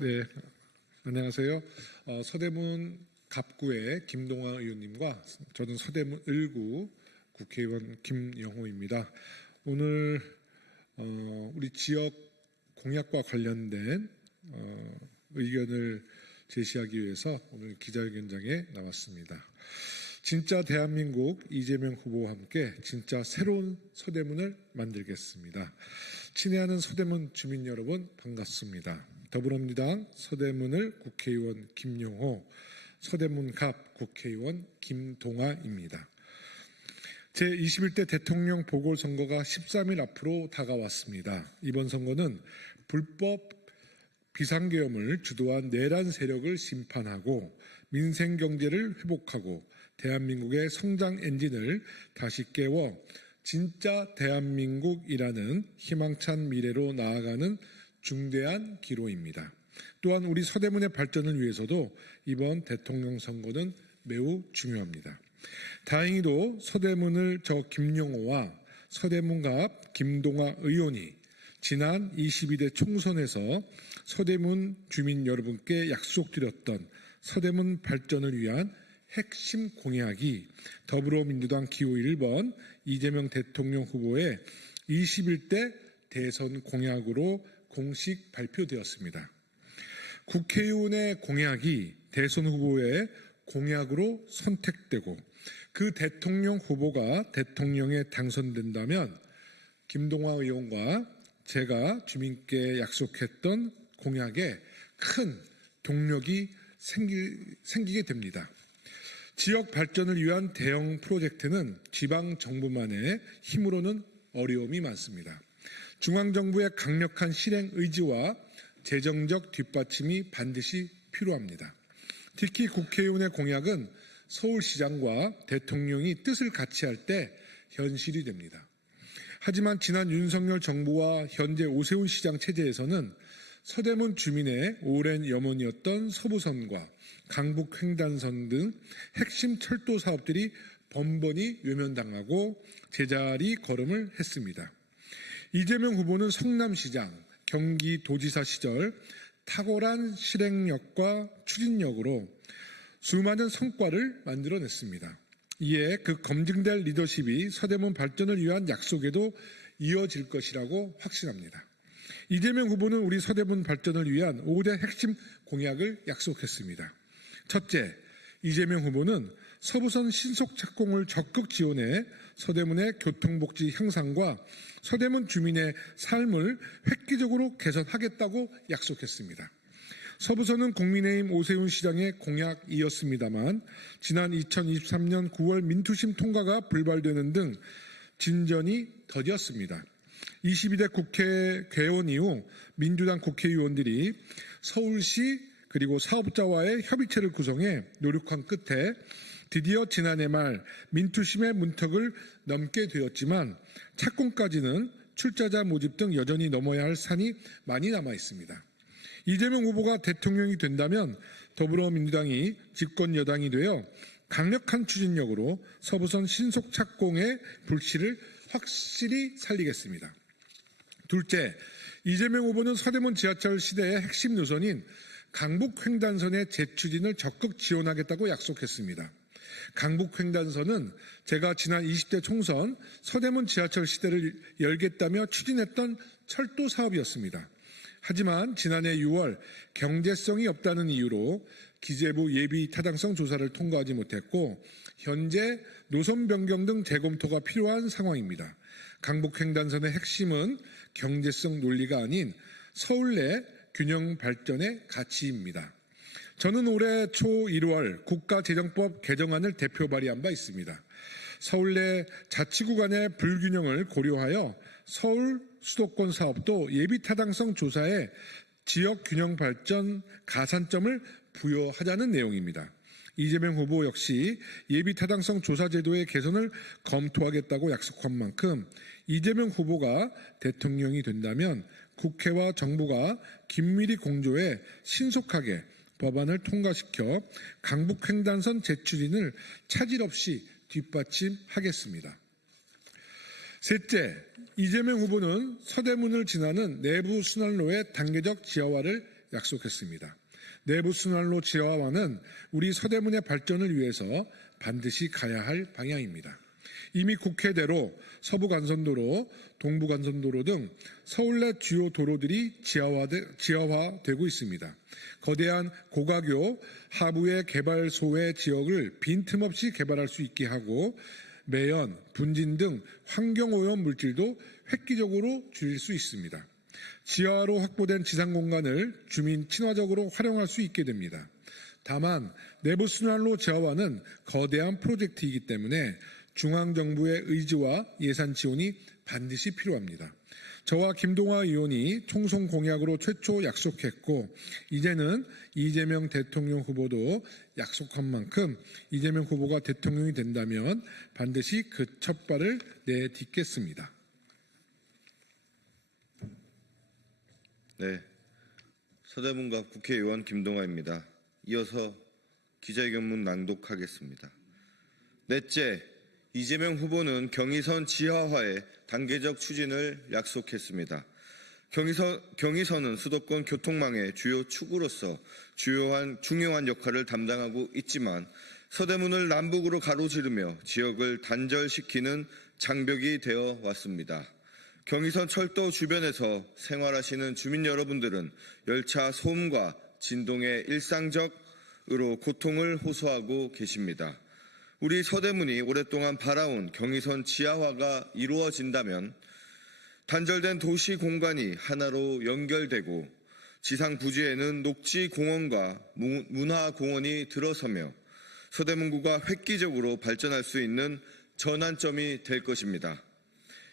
네, 안녕하세요. 서대문 갑구의 김동아 의원님과 저는 서대문 을구 국회의원 김영호입니다. 오늘 우리 지역 공약과 관련된 의견을 제시하기 위해서 오늘 기자회견장에 나왔습니다. 진짜 대한민국 이재명 후보와 함께 진짜 새로운 서대문을 만들겠습니다. 친애하는 서대문 주민 여러분 반갑습니다. 더불어민주당 서대문을 국회의원 김영호, 서대문갑 국회의원 김동아입니다. 제21대 대통령 보궐선거가 13일 앞으로 다가왔습니다. 이번 선거는 불법 비상계엄을 주도한 내란 세력을 심판하고 민생경제를 회복하고 대한민국의 성장 엔진을 다시 깨워 진짜 대한민국이라는 희망찬 미래로 나아가는 중대한 기로입니다. 또한 우리 서대문의 발전을 위해서도 이번 대통령 선거는 매우 중요합니다. 다행히도 서대문을 저 김영호와 서대문갑 김동아 의원이 지난 22대 총선에서 서대문 주민 여러분께 약속드렸던 서대문 발전을 위한 핵심 공약이 더불어민주당 기호 1번 이재명 대통령 후보의 21대 대선 공약으로 공식 발표되었습니다. 국회의원의 공약이 대선 후보의 공약으로 선택되고 그 대통령 후보가 대통령에 당선된다면 김동아 의원과 제가 주민께 약속했던 공약에 큰 동력이 생기게 됩니다. 지역 발전을 위한 대형 프로젝트는 지방 정부만의 힘으로는 어려움이 많습니다. 중앙정부의 강력한 실행 의지와 재정적 뒷받침이 반드시 필요합니다. 특히 국회의원의 공약은 서울시장과 대통령이 뜻을 같이 할 때 현실이 됩니다. 하지만 지난 윤석열 정부와 현재 오세훈 시장 체제에서는 서대문 주민의 오랜 염원이었던 서부선과 강북횡단선 등 핵심 철도 사업들이 번번이 외면당하고 제자리 걸음을 했습니다. 이재명 후보는 성남시장, 경기도지사 시절 탁월한 실행력과 추진력으로 수많은 성과를 만들어냈습니다. 이에 그 검증될 리더십이 서대문 발전을 위한 약속에도 이어질 것이라고 확신합니다. 이재명 후보는 우리 서대문 발전을 위한 5대 핵심 공약을 약속했습니다. 첫째, 이재명 후보는 서부선 신속 착공을 적극 지원해 서대문의 교통복지 향상과 서대문 주민의 삶을 획기적으로 개선하겠다고 약속했습니다. 서부선은 국민의힘 오세훈 시장의 공약이었습니다만 지난 2023년 9월 민투심 통과가 불발되는 등 진전이 더뎠습니다. 22대 국회 개원 이후 민주당 국회의원들이 서울시 그리고 사업자와의 협의체를 구성해 노력한 끝에 드디어 지난해 말 민투심의 문턱을 넘게 되었지만 착공까지는 출자자 모집 등 여전히 넘어야 할 산이 많이 남아 있습니다. 이재명 후보가 대통령이 된다면 더불어민주당이 집권 여당이 되어 강력한 추진력으로 서부선 신속 착공의 불씨를 확실히 살리겠습니다. 둘째, 이재명 후보는 서대문 지하철 시대의 핵심 노선인 강북횡단선의 재추진을 적극 지원하겠다고 약속했습니다. 강북횡단선은 제가 지난 20대 총선 서대문 지하철 시대를 열겠다며 추진했던 철도 사업이었습니다. 하지만 지난해 6월 경제성이 없다는 이유로 기재부 예비 타당성 조사를 통과하지 못했고 현재 노선 변경 등 재검토가 필요한 상황입니다. 강북횡단선의 핵심은 경제성 논리가 아닌 서울 내 균형 발전의 가치입니다. 저는 올해 초 1월 국가재정법 개정안을 대표 발의한 바 있습니다. 서울 내 자치구 간의 불균형을 고려하여 서울 수도권 사업도 예비타당성 조사에 지역 균형 발전 가산점을 부여하자는 내용입니다. 이재명 후보 역시 예비타당성 조사 제도의 개선을 검토하겠다고 약속한 만큼 이재명 후보가 대통령이 된다면 국회와 정부가 긴밀히 공조해 신속하게 법안을 통과시켜 강북횡단선 재추진을 차질 없이 뒷받침하겠습니다. 셋째, 이재명 후보는 서대문을 지나는 내부 순환로의 단계적 지하화를 약속했습니다. 내부순환로 지하화는 우리 서대문의 발전을 위해서 반드시 가야 할 방향입니다. 이미 국회대로 서부간선도로, 동부간선도로 등 서울 내 주요 도로들이 지하화되고 있습니다. 거대한 고가교 하부의 개발소의 지역을 빈틈없이 개발할 수 있게 하고 매연, 분진 등 환경오염 물질도 획기적으로 줄일 수 있습니다. 지하로 확보된 지상공간을 주민 친화적으로 활용할 수 있게 됩니다. 다만 내부순환로 지하화는 거대한 프로젝트이기 때문에 중앙정부의 의지와 예산 지원이 반드시 필요합니다. 저와 김동화 의원이 총선 공약으로 최초 약속했고 이제는 이재명 대통령 후보도 약속한 만큼 이재명 후보가 대통령이 된다면 반드시 그 첫 발을 내딛겠습니다. 네, 서대문갑 국회의원 김동화입니다. 이어서 기자회견문 낭독하겠습니다. 넷째, 이재명 후보는 경의선 지하화의 단계적 추진을 약속했습니다. 경의선은 수도권 교통망의 주요 축으로서 중요한 역할을 담당하고 있지만 서대문을 남북으로 가로지르며 지역을 단절시키는 장벽이 되어 왔습니다. 경의선 철도 주변에서 생활하시는 주민 여러분들은 열차 소음과 진동에 일상적으로 고통을 호소하고 계십니다. 우리 서대문이 오랫동안 바라온 경의선 지하화가 이루어진다면 단절된 도시 공간이 하나로 연결되고 지상 부지에는 녹지공원과 문화공원이 들어서며 서대문구가 획기적으로 발전할 수 있는 전환점이 될 것입니다.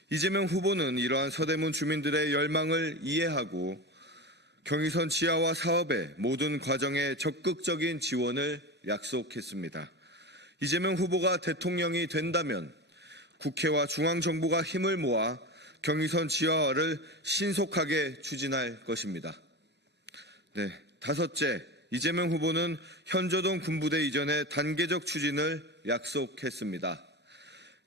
이재명 후보는 이러한 서대문 주민들의 열망을 이해하고 경의선 지하화 사업의 모든 과정에 적극적인 지원을 약속했습니다. 이재명 후보가 대통령이 된다면 국회와 중앙정부가 힘을 모아 경의선 지하화를 신속하게 추진할 것입니다. 네, 다섯째, 이재명 후보는 현조동 군부대 이전의 단계적 추진을 약속했습니다.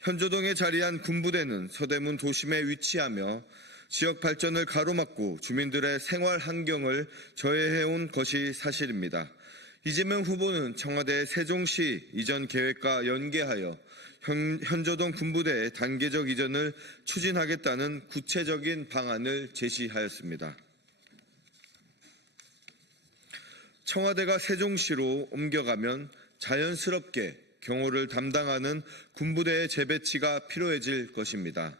현조동에 자리한 군부대는 서대문 도심에 위치하며 지역 발전을 가로막고 주민들의 생활 환경을 저해해온 것이 사실입니다. 이재명 후보는 청와대 세종시 이전 계획과 연계하여 현조동 군부대의 단계적 이전을 추진하겠다는 구체적인 방안을 제시하였습니다. 청와대가 세종시로 옮겨가면 자연스럽게 경호를 담당하는 군부대의 재배치가 필요해질 것입니다.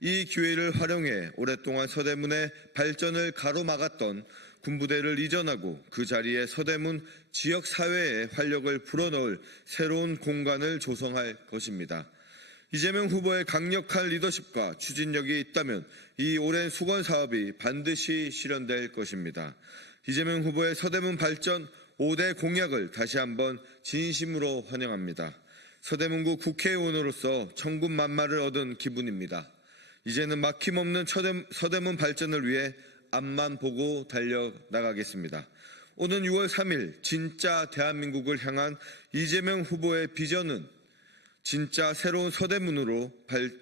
이 기회를 활용해 오랫동안 서대문의 발전을 가로막았던 군부대를 이전하고 그 자리에 서대문 지역사회의 활력을 불어넣을 새로운 공간을 조성할 것입니다. 이재명 후보의 강력한 리더십과 추진력이 있다면 이 오랜 수건 사업이 반드시 실현될 것입니다. 이재명 후보의 서대문 발전 5대 공약을 다시 한번 진심으로 환영합니다. 서대문구 국회의원으로서 천군만마를 얻은 기분입니다. 이제는 막힘없는 서대문 발전을 위해 앞만 보고 달려나가겠습니다. 오는 6월 3일 진짜 대한민국을 향한 이재명 후보의 비전은 진짜 새로운 서대문으로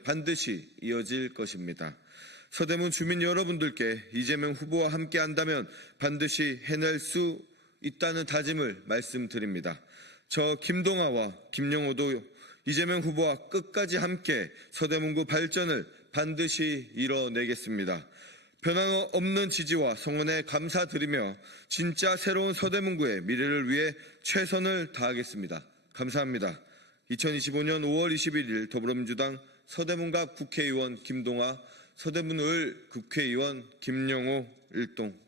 반드시 이어질 것입니다. 서대문 주민 여러분들께 이재명 후보와 함께 한다면 반드시 해낼 수 있다는 다짐을 말씀드립니다. 저 김동화와 김영호도 이재명 후보와 끝까지 함께 서대문구 발전을 반드시 이뤄내겠습니다. 변함없는 지지와 성원에 감사드리며 진짜 새로운 서대문구의 미래를 위해 최선을 다하겠습니다. 감사합니다. 2025년 5월 21일 더불어민주당 서대문갑 국회의원 김동화, 서대문을 국회의원 김영호 일동